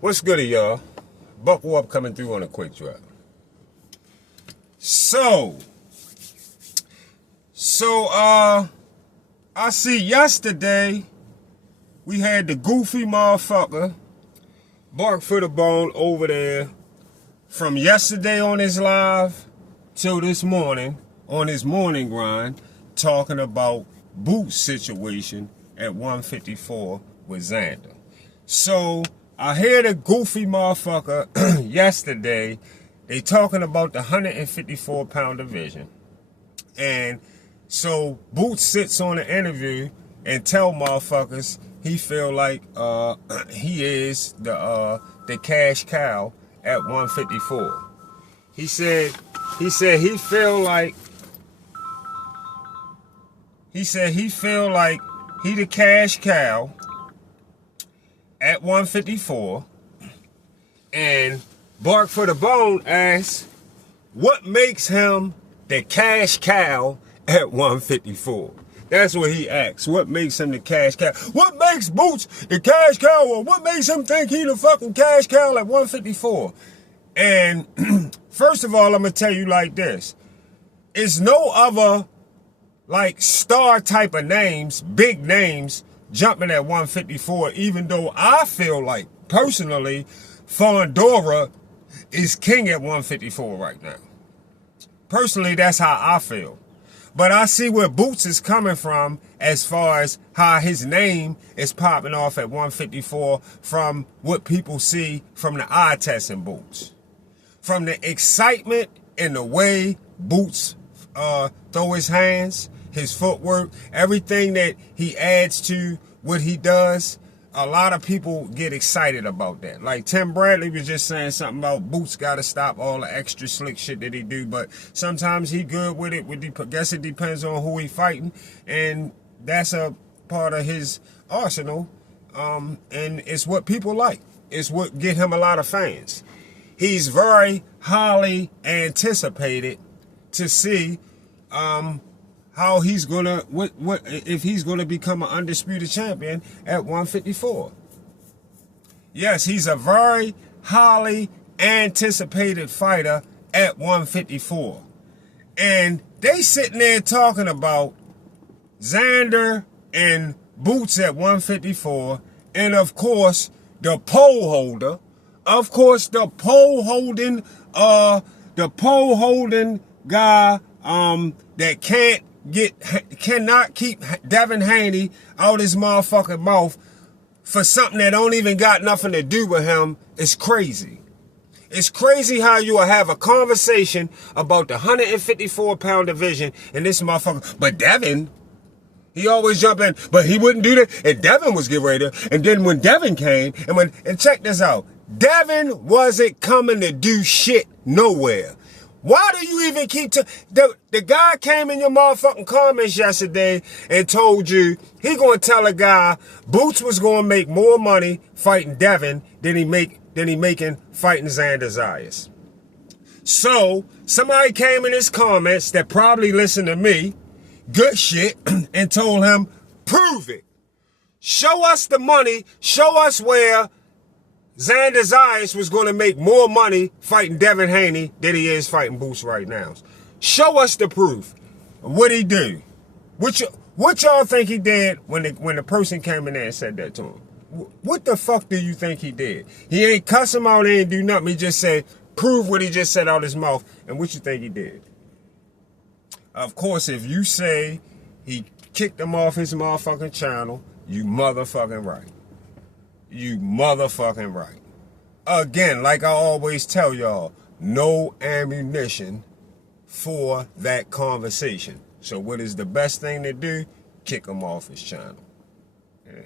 What's good, y'all? Buckle up, coming through on a quick drop. So, I see yesterday we had the goofy motherfucker bark for the bone over there from yesterday on his live till this morning on his morning grind, talking about Boots' situation at 154 with Xander. So I hear the goofy motherfucker yesterday. They talking about the 154-pound division. And so Boots sits on the interview and tell motherfuckers he feel like he is the cash cow at 154. He said he feel like he the cash cow at 154, and Bark for the Bone asks, what makes him the cash cow at 154? That's what he asks. What makes him the cash cow? What makes Boots the cash cow? Or what makes him think he the fucking cash cow at 154? And first of all, I'm going to tell you like this. It's no other like star type of names, big names, jumping at 154, even though I feel like, personally, Fondora is king at 154 right now. Personally, that's how I feel. But I see where Boots is coming from as far as how his name is popping off at 154 from what people see from the eye test in Boots. From the excitement and the way Boots throw his hands, his footwork, everything that he adds to what he does, a lot of people get excited about that. Like Tim Bradley was just saying something about Boots got to stop all the extra slick shit that he do, but sometimes he good with it. I guess it depends on who he fighting, and that's a part of his arsenal, and it's what people like. It's what get him a lot of fans. He's very highly anticipated to see how he's gonna what if he's gonna become an undisputed champion at 154. Yes, he's a very highly anticipated fighter at 154. And they sitting there talking about Xander and Boots at 154, and of course the pole holder, the pole holding guy that cannot keep Devin Haney out his motherfucking mouth for something that don't even got nothing to do with him is crazy. It's crazy how you will have a conversation about the 154-pound division and this motherfucker. But Devin, he always jump in, but he wouldn't do that. And Devin was getting ready to. And then when Devin came, and check this out, Devin wasn't coming to do shit nowhere. Why do you even keep the guy came in your motherfucking comments yesterday and told you he gonna tell a guy Boots was gonna make more money fighting Devin than he making fighting Xander Zayas. So somebody came in his comments that probably listened to me, good shit, and told him, prove it. Show us the money, show us where Xander Zayas was going to make more money fighting Devin Haney than he is fighting Boots right now. Show us the proof. What'd he do? What y'all think he did when the person came in there and said that to him? What the fuck do you think he did? He ain't cuss him out, he ain't do nothing. He just said, prove what he just said out his mouth. And what you think he did? Of course, if you say he kicked him off his motherfucking channel, you motherfucking right. You motherfucking right. Again, like I always tell y'all, no ammunition for that conversation. So what is the best thing to do? Kick him off his channel. Yeah.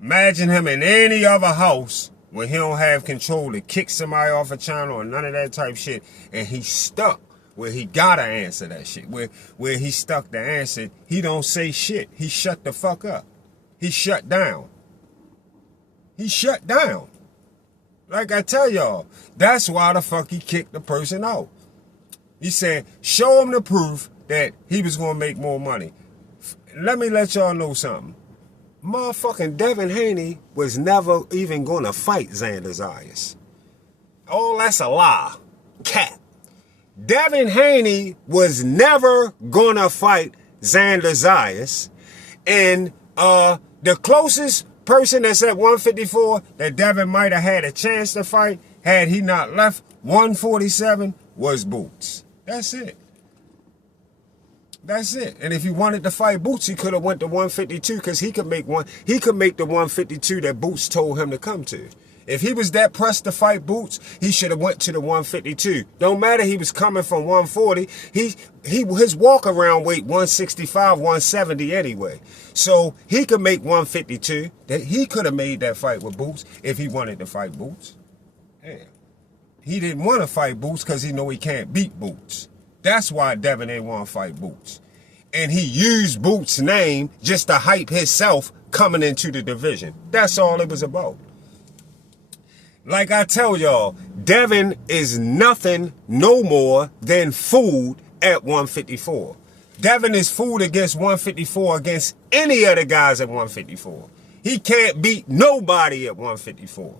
Imagine him in any other house where he don't have control to kick somebody off a channel or none of that type shit, and he's stuck where he gotta answer that shit. Where he stuck to answer, he don't say shit. He shut the fuck up. He shut down. He shut down. Like I tell y'all, that's why the fuck he kicked the person out. He said, show him the proof that he was going to make more money. Let me let y'all know something. motherfucking Devin Haney was never even going to fight Xander Zayas. Oh, that's a lie. Cap. Devin Haney was never going to fight Xander Zayas. And the closest person that's at 154 that Devin might have had a chance to fight, had he not left 147, was Boots. That's it. That's it. And if he wanted to fight Boots, he could have went to 152 because he could make the 152 that Boots told him to come to. If he was that pressed to fight Boots, he should have went to the 152. Don't matter he was coming from 140. His walk around weight 165, 170 anyway. So he could make 152. That he could have made that fight with Boots if he wanted to fight Boots. Yeah. He didn't want to fight Boots because he know he can't beat Boots. That's why Devin ain't want to fight Boots. And he used Boots' name just to hype himself coming into the division. That's all it was about. Like I tell y'all, Devin is nothing no more than food at 154. Devin is food against 154 against any of the guys at 154. He can't beat nobody at 154.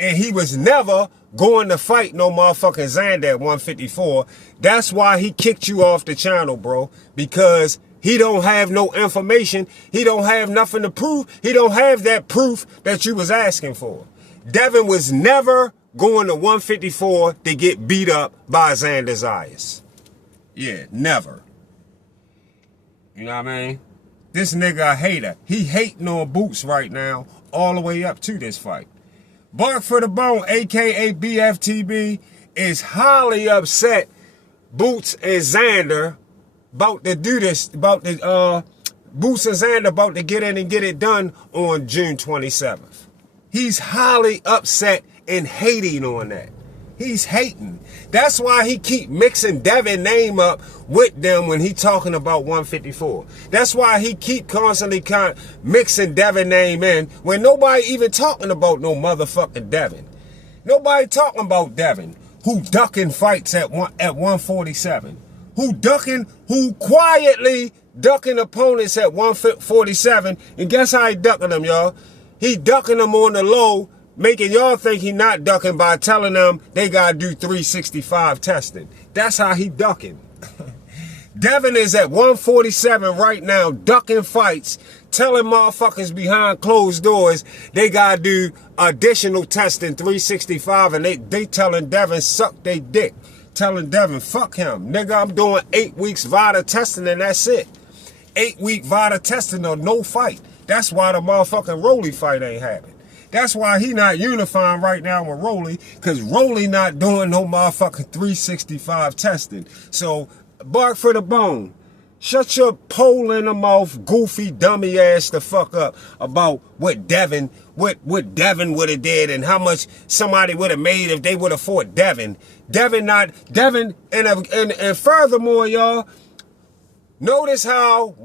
And he was never going to fight no motherfucking Xander at 154. That's why he kicked you off the channel, bro. Because he don't have no information. He don't have nothing to prove. He don't have that proof that you was asking for. Devin was never going to 154 to get beat up by Xander Zayas. Yeah, never. You know what I mean? This nigga a hater. He hating on Boots right now all the way up to this fight. Bark for the Bone, a.k.a. BFTB, is highly upset Boots and Xander about to do this, Boots and Xander about to get in and get it done on June 27th. He's highly upset and hating on that. He's hating. That's why he keep mixing Devin's name up with them when he talking about 154. That's why he keep constantly mixing Devin's name in when nobody even talking about no motherfucking Devin. Nobody talking about Devin, who ducking fights at 147. Who quietly ducking opponents at 147. And guess how he ducking them, y'all? He ducking them on the low, making y'all think he not ducking by telling them they gotta do 365 testing. That's how he ducking. Devin is at 147 right now, ducking fights, telling motherfuckers behind closed doors they gotta do additional testing 365, and they telling Devin suck they dick. Telling Devin, fuck him. Nigga, I'm doing 8 weeks VADA testing and that's it. 8-week VADA testing or no fight. That's why the motherfucking Rolly fight ain't happening. That's why he not unifying right now with Rolly, because Rolly not doing no motherfucking 365 testing. So, Bark for the Bone. Shut your pole in the mouth, goofy dummy ass the fuck up about what Devin would have did and how much somebody would have made if they would have fought Devin. And furthermore, y'all, notice how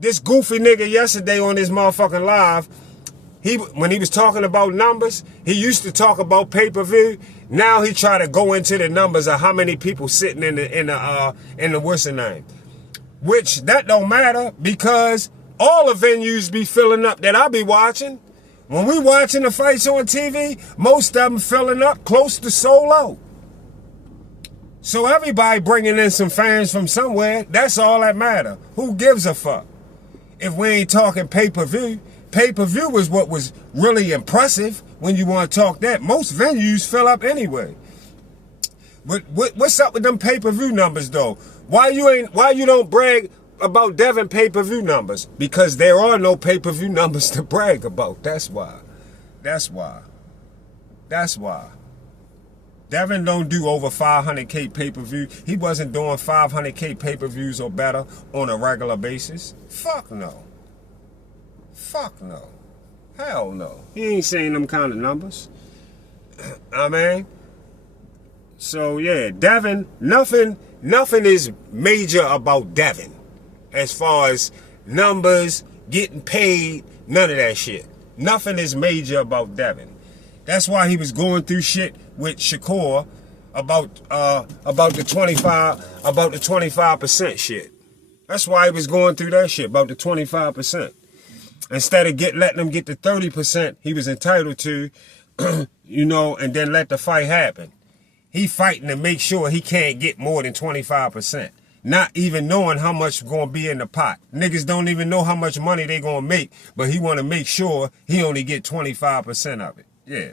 this goofy nigga yesterday on this motherfucking live, when he was talking about numbers, he used to talk about pay-per-view. Now he try to go into the numbers of how many people sitting in the what's the name. Which that don't matter because all the venues be filling up that I be watching. When we watching the fights on TV, most of them filling up close to sold out. So everybody bringing in some fans from somewhere, that's all that matter. Who gives a fuck? If we ain't talking pay-per-view, pay-per-view is what was really impressive when you want to talk that. Most venues fill up anyway. But what's up with them pay-per-view numbers though? Why you don't brag about Devin pay-per-view numbers? Because there are no pay-per-view numbers to brag about. That's why. Devin don't do over 500K pay-per-view. He wasn't doing 500K pay-per-views or better on a regular basis. Fuck no. Hell no. He ain't saying them kind of numbers. I mean, so yeah, Devin, nothing is major about Devin. As far as numbers, getting paid, none of that shit. Nothing is major about Devin. That's why he was going through shit with Shakur about the 25% shit. That's why he was going through that shit about the 25%. instead of letting him get the 30% he was entitled to, you know, and then let the fight happen. He fighting to make sure he can't get more than 25%. Not even knowing how much going to be in the pot. Niggas don't even know how much money they going to make, but he want to make sure he only get 25% of it. Yeah.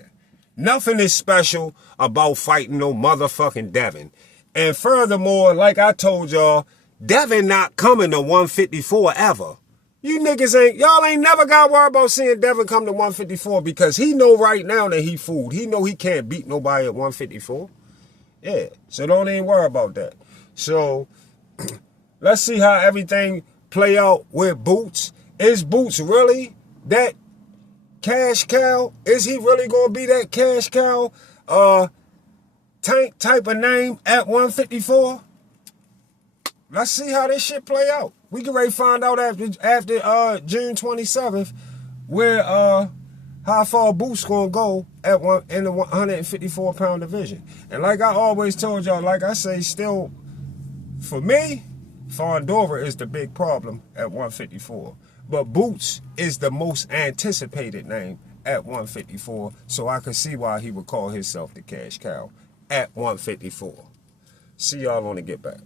Nothing is special about fighting no motherfucking Devin. And furthermore, like I told y'all, Devin not coming to 154 ever. You niggas y'all ain't never got worried about seeing Devin come to 154 because he know right now that he fooled. He know he can't beat nobody at 154. Yeah, so don't even worry about that. So, let's see how everything play out with Boots. Is Boots really that cash cow? Is he really going to be that cash cow tank type of name at 154? Let's see how this shit play out. We can ready find out after June 27th where how far Boots gonna go in the 154 pound division. And like I always told y'all, like I say, still for me, Fondora is the big problem at 154. But Boots is the most anticipated name at 154. So I can see why he would call himself the cash cow at 154. See y'all on the Get Back.